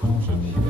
Vis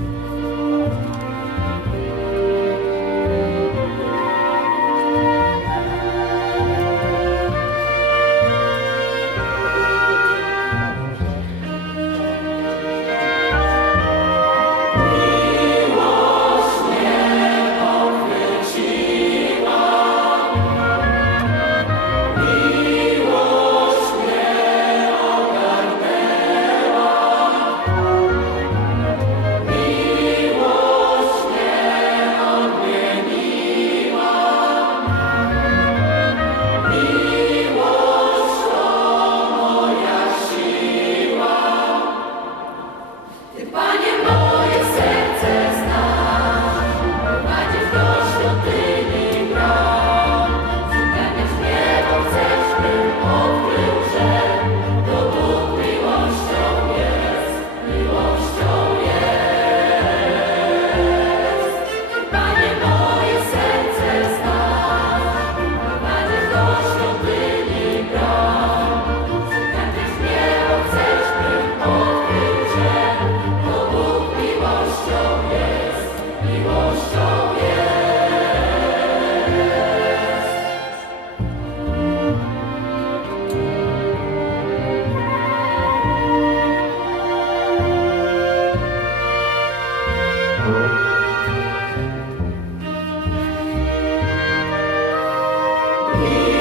you.